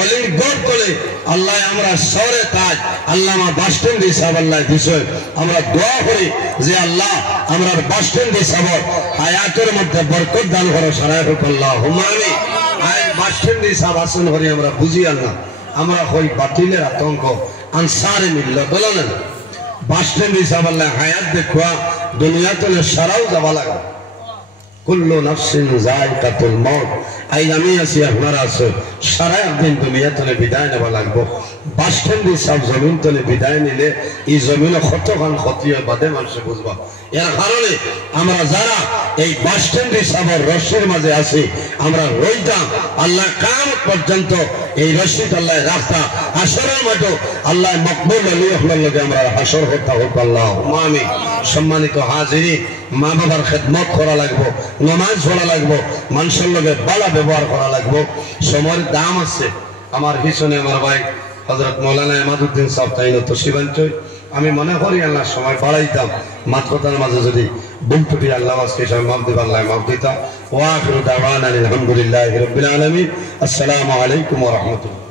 ওলির গড় করে আল্লাহ আমরা শহরে তাজ আল্লামা বাস স্ট্যান্ড হিসাব আল্লাহ দিছে আমরা দোয়া করি যে আল্লাহ আমরা বাস স্ট্যান্ড হিসাব হায়াতের মধ্যে বরকত দান করো সারায় হোক আল্লাহুম্মা আমিন। আই বাস স্ট্যান্ড হিসাব আসন করি আমরা বুঝি আল্লাহ আমরা কই বাতিলের আতঙ্ক আনসারে মিলল বলেন বাস স্ট্যান্ড হিসাব আল্লাহ হায়াত দেখুয়া দুনিয়াতে সারাও যাওয়া লাগে কুল্লু নাফসিন যায়কাতুল মউত আই আমি আছি আপনারা আছে সারা একদিন দুনিয়া তলে বিদায় নেওয়া লাগবো বাস স্ট্যান্ড হিসাব জমিন তলে বিদায় নিলে এই জমিনে কতখান ক্ষতি হয় বাদে মানুষে বুঝবা এর কারণে আমরা যারা এই বাস স্ট্যান্ড হিসাবের রশির মাঝে আছি আমরা রইতাম আল্লাহ কিয়ামত পর্যন্ত এই রশিদ আল্লাহ রাখতা হাসরের মাঠে আল্লাহ মকবুল আলী আপনার লগে আমরা হাসর হতা হোক আল্লাহুম্মা আমিন। সম্মানিত হাজিরিন মা বাবার খেদমত করা লাগবো নামাজ পড়া লাগবো মানুষের লগে ভালো ব্যবহার করা লাগবো সময়ের দাম আছে আমার পিছনে আমার ভাই হযরত মাওলানা ইমাদউদ্দিন সাহেব তাইনো তশরিফ আমি মনে করি আল্লাহ সময় বাড়াইতাম মাত কথার মাঝে যদি ভুল ত্রুটি আল্লাহ আজকে মাফ দিবা আল্লাহ মাফ দিতা ওয়া আখিরু দাওয়ানা আলহামদুলিল্লাহি রাব্বিল আলামিন। আসসালামু আলাইকুম ওয়া রাহমাতুল্লাহ।